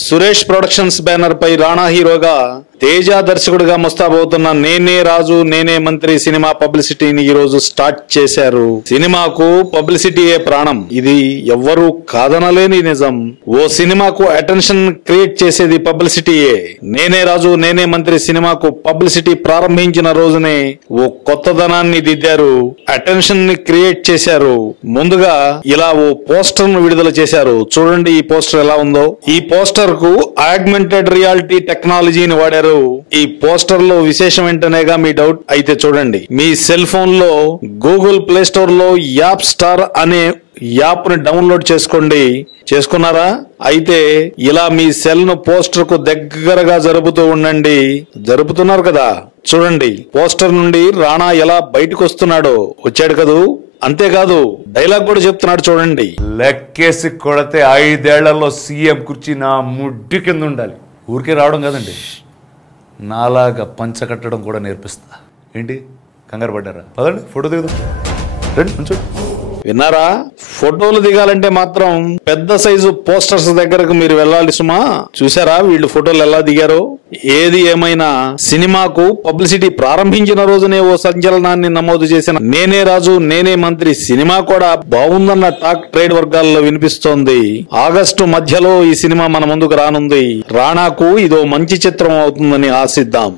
Suresh productions banner పై రాణా హీరోగా తేజ దర్శకుడిగా ముస్తాబవుతున్న నేనే రాజు నేనే మంత్రి సినిమా పబ్లిసిటీని ఈ రోజు స్టార్ట్ చేశారు. సినిమాకు పబ్లిసిటీయే ప్రాణం. ఇది ఎవ్వరూ కాదనలేని నిజం. ఓ సినిమాకు అటెన్షన్ క్రియేట్ చేసేది పబ్లిసిటీయే. నేనే రాజు నేనే మంత్రి సినిమాకు పబ్లిసిటీ ప్రారంభించిన రోజునే ఓ కొత్తదనాన్ని దిద్దారు అటెన్షన్ని క్రియేట్ చేశారు. ముందుగా ఇలా ఓ పోస్టర్ను విడుదల చేశారు. చూడండి ఈ పోస్టర్ ఎలా ఉందో. ఈ పోస్టర్కు ఆగ్మెంటెడ్ రియాలిటీ టెక్నాలజీని వాడారు ఈ పోస్టర్లో విశేషం ఏంటనేగా మీ డౌట్ అయితే చూడండి. మీ సెల్ ఫోన్లో గూగుల్ ప్లే స్టోర్లో యాప్ స్టార్ అనే యాప్ని డౌన్లోడ్ చేసుకోండి. చేసుకున్నారా? అయితే ఇలా మీ సెల్ను పోస్టర్కు దగ్గరగా జరుపుతూ ఉండండి. జరుపుతున్నారు కదా? చూడండి పోస్టర్ నుండి రాణా ఎలా బయటకు వస్తున్నాడో వచ్చాడు కదూ? అంతేకాదు డైలాగ్ కూడా చెప్తున్నాడు చూడండి. లెక్కేసి కొడితే ఐదేళ్ళలో సీఎం కుర్చీ నా ముడ్డి కింద ఉండాలి. ఊరికే రావడం కదండి. నాలాగా పంచ కట్టడం కూడా నేర్పిస్తా. ఏంటి? కంగారు పడ్డారా? పదండి ఫోటో దిగుదాం. రండి కొంచెం విన్నారా? ఫోటోలు దిగాలంటే మాత్రం పెద్ద సైజు పోస్టర్స్ దగ్గరకు మీరు వెళ్ళాలి సుమా. చూసారా వీళ్ళు ఫోటోలు ఎలా దిగారో? ఏది ఏమైనా సినిమాకు పబ్లిసిటీ ప్రారంభించిన రోజునే ఓ సంచలనాన్ని నమోదు చేసిన నేనే రాజు నేనే మంత్రి సినిమా కూడా బాగుందన్న టాక్ ట్రేడ్ వర్గాల్లో వినిపిస్తోంది. ఆగస్టు మధ్యలో ఈ సినిమా మన ముందుకు రానుంది. రాణాకు ఇదో మంచి చిత్రం అవుతుందని ఆశిద్దాం.